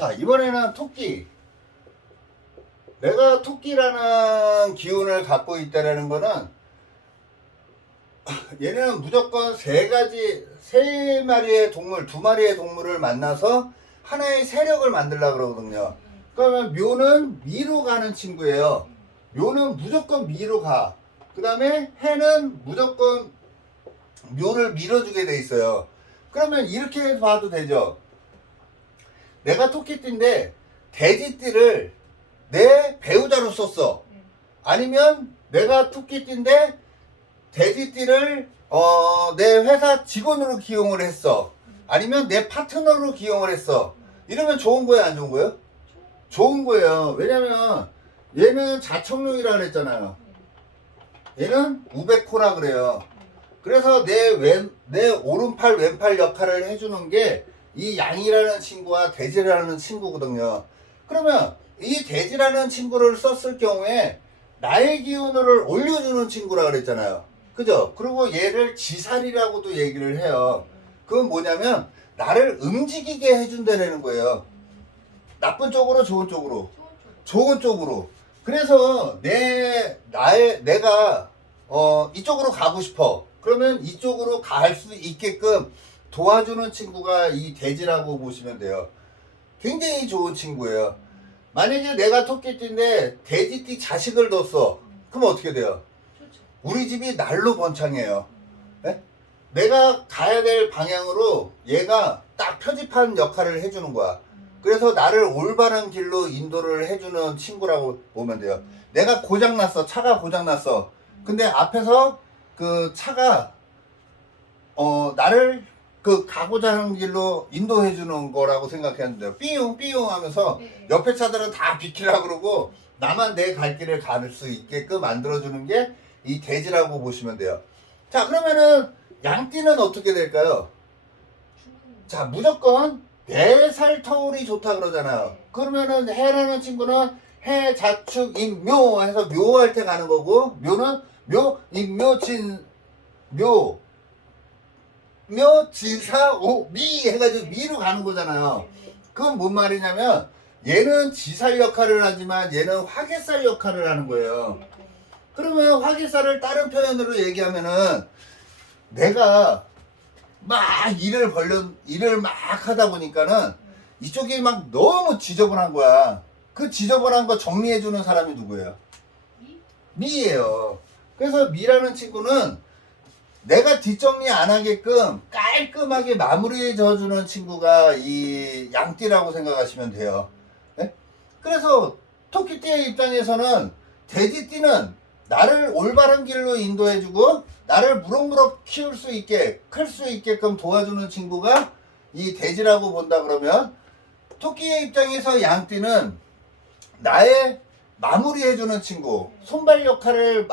자, 이번에는 토끼. 내가 토끼라는 기운을 갖고 있다는 거는 얘는 무조건 세 마리의 동물, 두 마리의 동물을 만나서 하나의 세력을 만들려고 그러거든요. 그러면 묘는 미로 가는 친구예요. 묘는 무조건 미로 가. 그 다음에 해는 무조건 묘를 밀어주게 돼 있어요. 그러면 이렇게 봐도 되죠. 내가 토끼띠인데 돼지띠를 내 배우자로 썼어. 아니면 내가 토끼띠인데 돼지띠를 내 회사 직원으로 기용을 했어. 아니면 내 파트너로 기용을 했어. 이러면 좋은 거예요, 안 좋은 거예요? 좋은 거예요. 왜냐면 얘는 자청룡이라 그랬잖아요. 얘는 우베코라 그래요. 그래서 내 오른팔 왼팔 역할을 해주는 게 이 양이라는 친구와 돼지라는 친구거든요. 그러면 이 돼지라는 친구를 썼을 경우에 나의 기운을 올려주는 친구라 그랬잖아요. 그죠? 그리고 얘를 지살이라고도 얘기를 해요. 그건 뭐냐면 나를 움직이게 해준다는 거예요. 나쁜 쪽으로 좋은 쪽으로. 좋은 쪽으로. 그래서 내가 이쪽으로 가고 싶어. 그러면 이쪽으로 갈 수 있게끔 도와주는 친구가 이 돼지라고 보시면 돼요. 굉장히 좋은 친구예요. 만약에 내가 토끼띠인데 돼지띠 자식을 뒀어. 그럼 어떻게 돼요? 우리 집이 날로 번창해요. 네? 내가 가야 될 방향으로 얘가 딱 표지판 역할을 해주는 거야. 그래서 나를 올바른 길로 인도를 해주는 친구라고 보면 돼요. 내가 고장났어. 차가 고장났어. 근데 앞에서 그 차가 나를 그 가고자 하는 길로 인도해 주는 거라고 생각했는데요. 삐용 삐용 하면서 옆에 차들은 다 비키라 그러고 나만 내 갈 길을 갈 수 있게끔 만들어 주는 게 이 돼지라고 보시면 돼요. 자, 그러면은 양띠는 어떻게 될까요? 자, 무조건 4살 터울이 좋다 그러잖아요. 그러면은 해라는 친구는 해, 자축, 임묘 해서 묘할 때 가는 거고, 묘는 묘, 임묘, 진, 묘, 진사, 오, 미 해가지고 미로 가는 거잖아요. 그건 뭔 말이냐면 얘는 지살 역할을 하지만 얘는 화개살 역할을 하는 거예요. 그러면 화개살을 다른 표현으로 얘기하면은 내가 막 일을 막 하다 보니까는 이쪽이 막 너무 지저분한 거야. 그 지저분한 거 정리해주는 사람이 누구예요? 미예요. 그래서 미라는 친구는 내가 뒷정리 안 하게끔 깔끔하게 마무리해 줘주는 친구가 이 양띠라고 생각하시면 돼요. 네? 그래서 토끼띠의 입장에서는 돼지띠는 나를 올바른 길로 인도해주고 나를 무럭무럭 키울 수 있게 클 수 있게끔 도와주는 친구가 이 돼지라고 본다 그러면, 토끼의 입장에서 양띠는 나의 마무리해주는 친구, 손발 역할을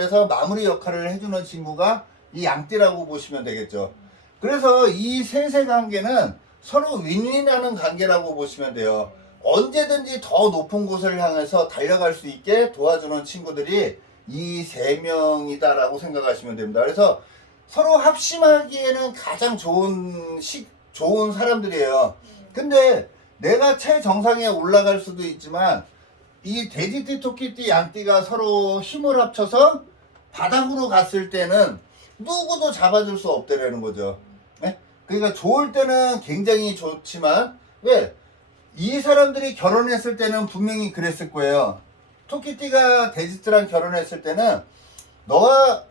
해서 마무리 역할을 해주는 친구가 이 양띠라고 보시면 되겠죠. 그래서 이 세세 관계는 서로 윈윈하는 관계라고 보시면 돼요. 언제든지 더 높은 곳을 향해서 달려갈 수 있게 도와주는 친구들이 이 3명이다라고 생각하시면 됩니다. 그래서 서로 합심하기에는 가장 좋은 사람들이에요. 근데 내가 최정상에 올라갈 수도 있지만 이 돼지띠, 토끼띠, 양띠가 서로 힘을 합쳐서 바닥으로 갔을 때는 누구도 잡아줄 수 없다라는 거죠. 네? 그러니까 좋을 때는 굉장히 좋지만, 왜? 이 사람들이 결혼했을 때는 분명히 그랬을 거예요. 토끼띠가 돼지띠랑 결혼했을 때는 너가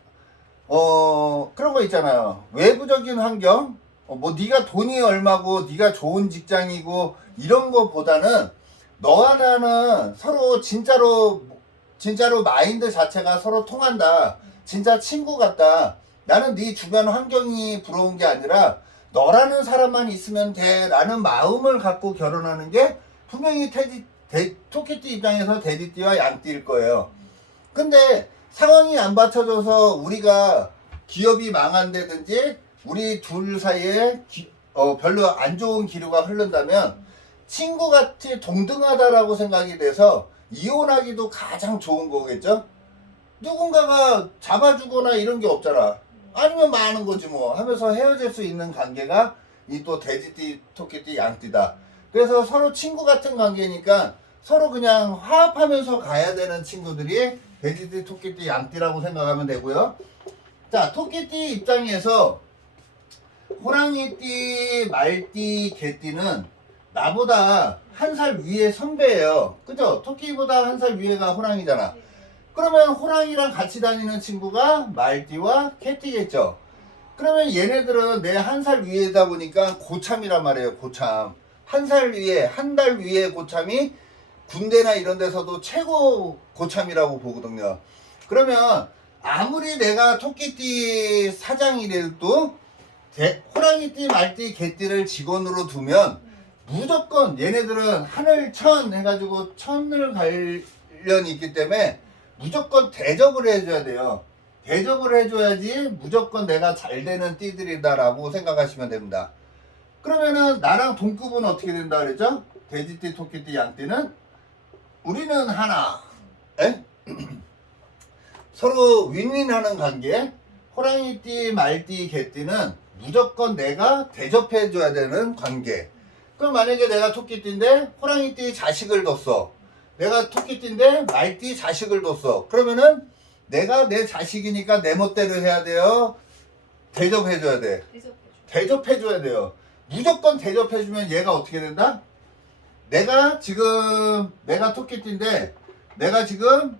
그런 거 있잖아요. 외부적인 환경, 뭐 네가 돈이 얼마고 네가 좋은 직장이고 이런 거보다는 너와 나는 서로 진짜로 마인드 자체가 서로 통한다. 진짜 친구 같다. 나는 네 주변 환경이 부러운 게 아니라 너라는 사람만 있으면 돼 라는 마음을 갖고 결혼하는 게 분명히 토끼띠 입장에서 돼지띠와 양띠일 거예요. 근데 상황이 안 받쳐줘서 우리가 기업이 망한다든지 우리 둘 사이에 별로 안 좋은 기류가 흐른다면 친구같이 동등하다라고 생각이 돼서 이혼하기도 가장 좋은 거겠죠? 누군가가 잡아주거나 이런 게 없잖아. 아니면 많은 거지 뭐 하면서 헤어질 수 있는 관계가 이 또 돼지띠, 토끼띠, 양띠다. 그래서 서로 친구 같은 관계니까 서로 그냥 화합하면서 가야 되는 친구들이 돼지띠, 토끼띠, 양띠라고 생각하면 되고요. 자, 토끼띠 입장에서 호랑이띠, 말띠, 개띠는 나보다 한 살 위에 선배예요. 그죠? 토끼보다 한 살 위에가 호랑이잖아. 그러면 호랑이랑 같이 다니는 친구가 말띠와 개띠겠죠. 그러면 얘네들은 내 한 살 위에다 보니까 고참이란 말이에요. 고참. 한 살 위에, 한 달 위에 고참이 군대나 이런 데서도 최고 고참이라고 보거든요. 그러면 아무리 내가 토끼띠 사장이라도 호랑이띠, 말띠, 개띠를 직원으로 두면 무조건 얘네들은 하늘 천 해가지고 천을 관련이 있기 때문에 무조건 대접을 해줘야 돼요. 대접을 해줘야지 무조건 내가 잘 되는 띠들이다라고 생각하시면 됩니다. 그러면은 나랑 동급은 어떻게 된다 그랬죠? 돼지띠, 토끼띠, 양띠는 우리는 하나. 에? 서로 윈윈하는 관계. 호랑이띠, 말띠, 개띠는 무조건 내가 대접해줘야 되는 관계. 그럼 만약에 내가 토끼띠인데 호랑이띠 자식을 뒀어. 내가 토끼띠인데 말띠 자식을 뒀어. 그러면은 내가 내 자식이니까 내 멋대로 해야 돼요. 대접해줘야 돼. 대접해줘야 돼요. 무조건 대접해주면 얘가 어떻게 된다? 내가 토끼띠인데 내가 지금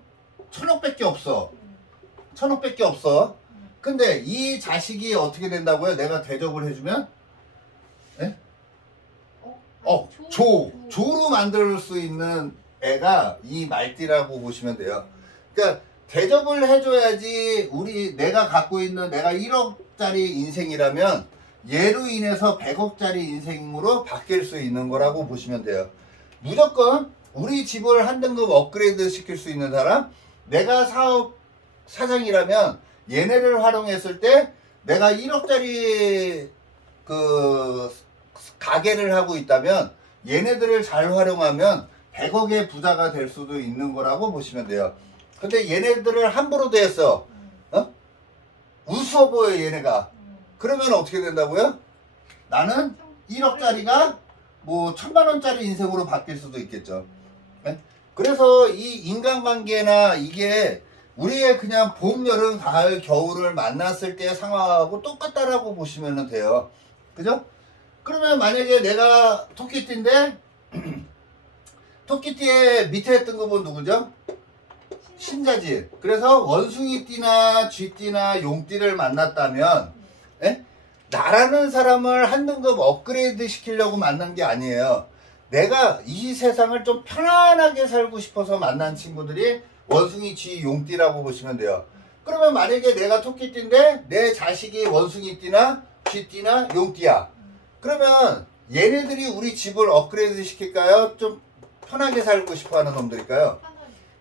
1,000억밖에 없어. 1,000억밖에 없어. 근데 이 자식이 어떻게 된다고요? 내가 대접을 해주면? 예? 조로 만들 수 있는 애가 이 말띠라고 보시면 돼요. 그러니까 대접을 해줘야지 내가 갖고 있는 내가 1억짜리 인생이라면 얘로 인해서 100억짜리 인생으로 바뀔 수 있는 거라고 보시면 돼요. 무조건 우리 집을 한 등급 업그레이드 시킬 수 있는 사람, 내가 사업 사장이라면 얘네를 활용했을 때 내가 1억짜리 그 가게를 하고 있다면 얘네들을 잘 활용하면 100억의 부자가 될 수도 있는 거라고 보시면 돼요. 근데 얘네들을 함부로 대했어. 우스워 보여 얘네가. 그러면 어떻게 된다고요? 나는 1억짜리가 뭐 1,000만원짜리 인생으로 바뀔 수도 있겠죠. 네? 그래서 이 인간관계나 이게 우리의 그냥 봄, 여름, 가을, 겨울을 만났을 때의 상황하고 똑같다라고 보시면 돼요. 그죠? 그러면 만약에 내가 토끼띠인데 토끼띠의 밑에 등급은 누구죠? 신자진. 그래서 원숭이띠나 쥐띠나 용띠를 만났다면 나라는 사람을 한 등급 업그레이드 시키려고 만난 게 아니에요. 내가 이 세상을 좀 편안하게 살고 싶어서 만난 친구들이 원숭이, 쥐, 용띠라고 보시면 돼요. 그러면 만약에 내가 토끼띠인데 내 자식이 원숭이띠나 쥐띠나 용띠야. 그러면 얘네들이 우리 집을 업그레이드 시킬까요? 좀 편하게 살고 싶어 하는 놈들일까요?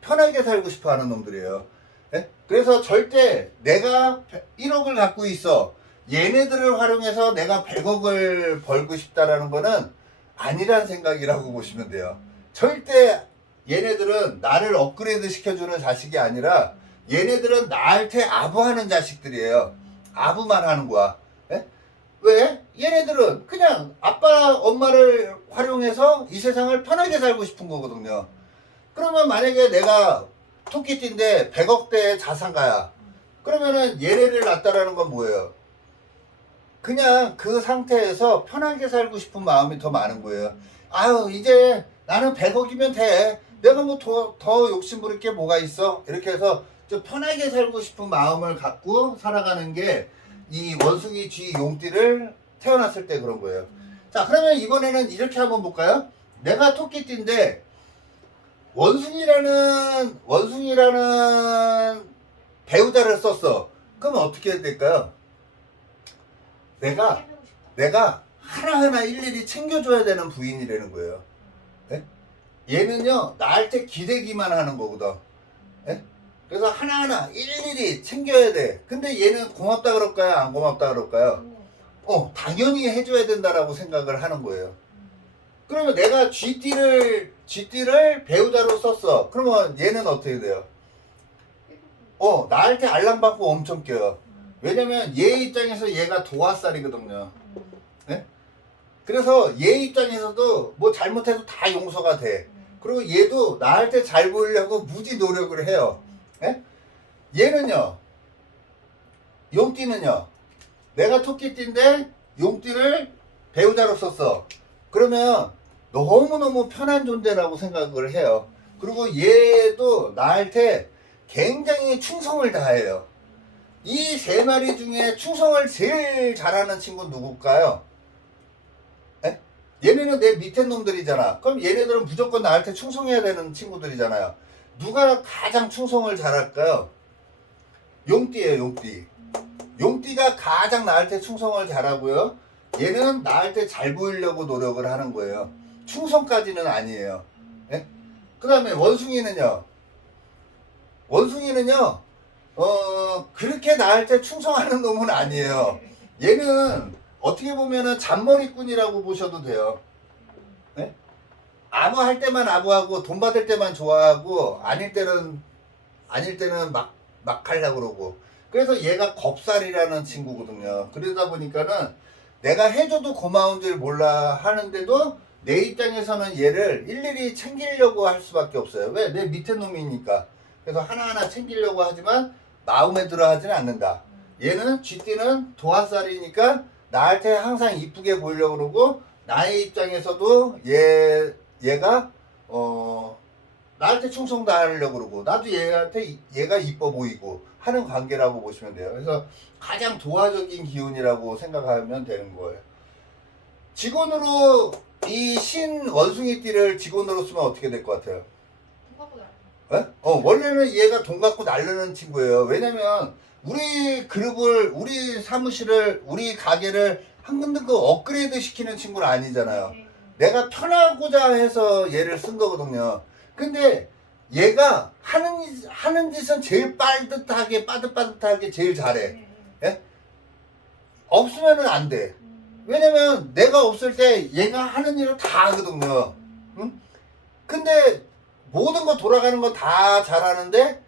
편하게 살고 싶어 하는 놈들이에요. 네? 그래서 절대 내가 1억을 갖고 있어. 얘네들을 활용해서 내가 100억을 벌고 싶다라는 거는 아니란 생각이라고 보시면 돼요. 절대 얘네들은 나를 업그레이드 시켜주는 자식이 아니라 얘네들은 나한테 아부하는 자식들이에요. 아부만 하는 거야. 네? 왜? 얘네들은 그냥 아빠, 엄마를 활용해서 이 세상을 편하게 살고 싶은 거거든요. 그러면 만약에 내가 토끼띠인데 100억대의 자산가야. 그러면은 얘네를 낳았다라는 건 뭐예요? 그냥 그 상태에서 편하게 살고 싶은 마음이 더 많은 거예요. 아유, 이제 나는 100억이면 돼. 내가 뭐 더 욕심부릴 게 뭐가 있어? 이렇게 해서 좀 편하게 살고 싶은 마음을 갖고 살아가는 게 이 원숭이, 쥐, 용띠를 태어났을 때 그런 거예요. 자, 그러면 이번에는 이렇게 한번 볼까요? 내가 토끼띠인데 원숭이라는 배우자를 썼어. 그러면 어떻게 될까요? 내가 하나하나 일일이 챙겨줘야 되는 부인이라는 거예요. 네? 얘는요, 나한테 기대기만 하는 거거든. 네? 그래서 하나하나 일일이 챙겨야 돼. 근데 얘는 고맙다 그럴까요? 안 고맙다 그럴까요? 당연히 해줘야 된다라고 생각을 하는 거예요. 그러면 내가 쥐띠를 배우자로 썼어. 그러면 얘는 어떻게 돼요? 나한테 알랑방구 엄청 껴요. 왜냐면 얘 입장에서 얘가 도화살이거든요. 네? 그래서 얘 입장에서도 뭐 잘못해도 다 용서가 돼. 그리고 얘도 나한테 잘 보이려고 무지 노력을 해요. 예? 얘는요, 용띠는요, 내가 토끼띠인데 용띠를 배우자로 썼어. 그러면 너무너무 편한 존재라고 생각을 해요. 그리고 얘도 나한테 굉장히 충성을 다해요. 이 세 마리 중에 충성을 제일 잘하는 친구는 누굴까요? 에? 얘네는 내 밑에 놈들이잖아. 그럼 얘네들은 무조건 나한테 충성해야 되는 친구들이잖아요. 누가 가장 충성을 잘할까요? 용띠예요, 용띠. 용띠가 가장 나한테 충성을 잘하고요. 얘는 나한테 잘 보이려고 노력을 하는 거예요. 충성까지는 아니에요. 예? 그 다음에 원숭이는요. 원숭이는요. 그렇게 나한테 충성하는 놈은 아니에요. 얘는 어떻게 보면은 잔머리꾼이라고 보셔도 돼요. 예? 아부할 때만 아부하고 돈 받을 때만 좋아하고 아닐 때는 막 하려고 그러고. 그래서 얘가 겁살이라는 친구거든요. 그러다 보니까는 내가 해줘도 고마운 줄 몰라 하는데도 내 입장에서는 얘를 일일이 챙기려고 할 수밖에 없어요. 왜? 내 밑에 놈이니까. 그래서 하나하나 챙기려고 하지만 마음에 들어 하지는 않는다. 얘는 쥐띠는 도화살이니까 나한테 항상 이쁘게 보이려고 그러고 나의 입장에서도 얘가 나한테 충성 다하려고 그러고 나도 얘가 이뻐 보이고 하는 관계라고 보시면 돼요. 그래서 가장 도화적인 기운이라고 생각하면 되는 거예요. 직원으로 이 신 원숭이띠를 직원으로 쓰면 어떻게 될 것 같아요? 에? 원래는 얘가 돈 갖고 날르는 친구예요. 왜냐면 우리 그룹을, 우리 사무실을, 우리 가게를 한 군데 그 업그레이드 시키는 친구는 아니잖아요. 내가 편하고자 해서 얘를 쓴 거거든요. 근데 얘가 하는 짓은 제일 빠듯하게 제일 잘해. 예? 없으면은 안 돼. 왜냐면 내가 없을 때 얘가 하는 일을 다 하거든요. 응? 근데 모든 거 돌아가는 거 다 잘하는데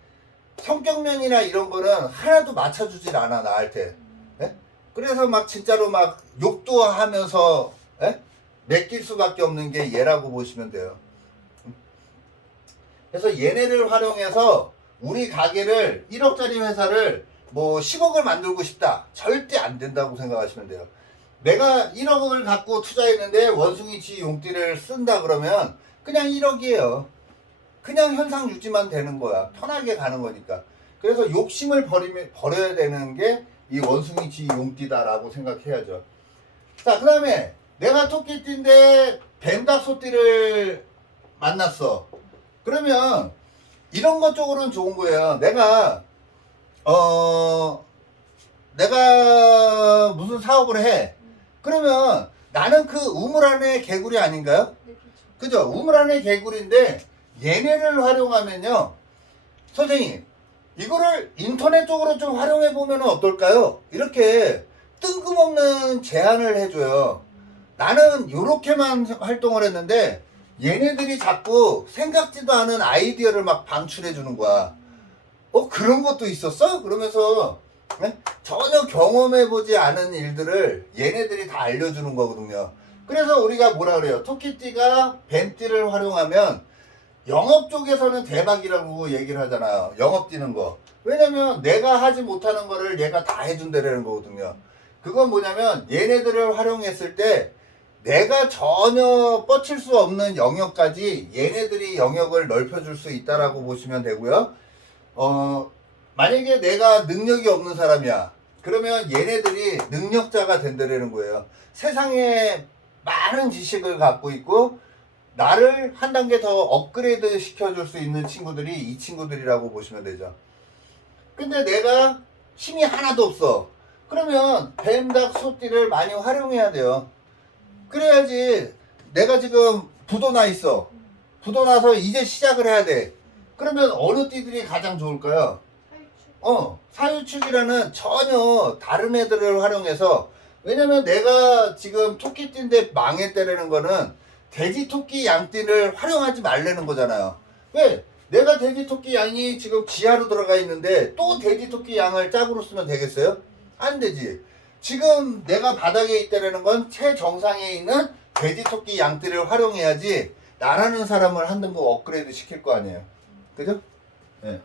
성격면이나 이런 거는 하나도 맞춰주질 않아 나한테. 예? 그래서 막 진짜로 막 욕도 하면서 예? 맡길 수밖에 없는 게 얘라고 보시면 돼요. 그래서 얘네를 활용해서 우리 가게를 1억짜리 회사를 뭐 10억을 만들고 싶다. 절대 안 된다고 생각하시면 돼요. 내가 1억을 갖고 투자했는데 원숭이 지 용띠를 쓴다 그러면 그냥 1억이에요. 그냥 현상 유지만 되는 거야. 편하게 가는 거니까. 그래서 욕심을 버려야 되는 게 이 원숭이 지 용띠다라고 생각해야죠. 자, 그 다음에 내가 토끼띠인데 뱀닭소띠를 만났어. 그러면 이런 것 쪽으로는 좋은 거예요. 내가 무슨 사업을 해. 그러면 나는 그 우물 안에 개구리 아닌가요? 그죠? 우물 안에 개구리인데 얘네를 활용하면요. 선생님, 이거를 인터넷 쪽으로 좀 활용해 보면 어떨까요? 이렇게 뜬금없는 제안을 해줘요. 나는 이렇게만 활동을 했는데 얘네들이 자꾸 생각지도 않은 아이디어를 막 방출해 주는 거야. 그런 것도 있었어? 그러면서 전혀 경험해보지 않은 일들을 얘네들이 다 알려주는 거거든요. 그래서 우리가 뭐라 그래요? 토끼띠가 뱀띠를 활용하면 영업 쪽에서는 대박이라고 얘기를 하잖아요. 영업 뛰는 거. 왜냐면 내가 하지 못하는 거를 얘가 다 해준다는 거거든요. 그건 뭐냐면 얘네들을 활용했을 때 내가 전혀 뻗칠 수 없는 영역까지 얘네들이 영역을 넓혀줄 수 있다라고 보시면 되고요. 만약에 내가 능력이 없는 사람이야. 그러면 얘네들이 능력자가 된다는 거예요. 세상에 많은 지식을 갖고 있고 나를 한 단계 더 업그레이드 시켜줄 수 있는 친구들이 이 친구들이라고 보시면 되죠. 근데 내가 힘이 하나도 없어. 그러면 뱀닭 소띠를 많이 활용해야 돼요. 그래야지. 내가 지금 부도나 있어. 부도나서 이제 시작을 해야 돼. 그러면 어느 띠들이 가장 좋을까요? 사유축이라는 전혀 다른 애들을 활용해서. 왜냐면 내가 지금 토끼띠인데 망했다라는 거는 돼지, 토끼, 양띠를 활용하지 말라는 거잖아요. 왜? 내가 돼지, 토끼, 양이 지금 지하로 들어가 있는데 또 돼지, 토끼, 양을 짝으로 쓰면 되겠어요? 안 되지. 지금 내가 바닥에 있다는 건 최정상에 있는 돼지, 토끼, 양떼를 활용해야지 나라는 사람을 한 등급 업그레이드 시킬 거 아니에요. 그죠? 예.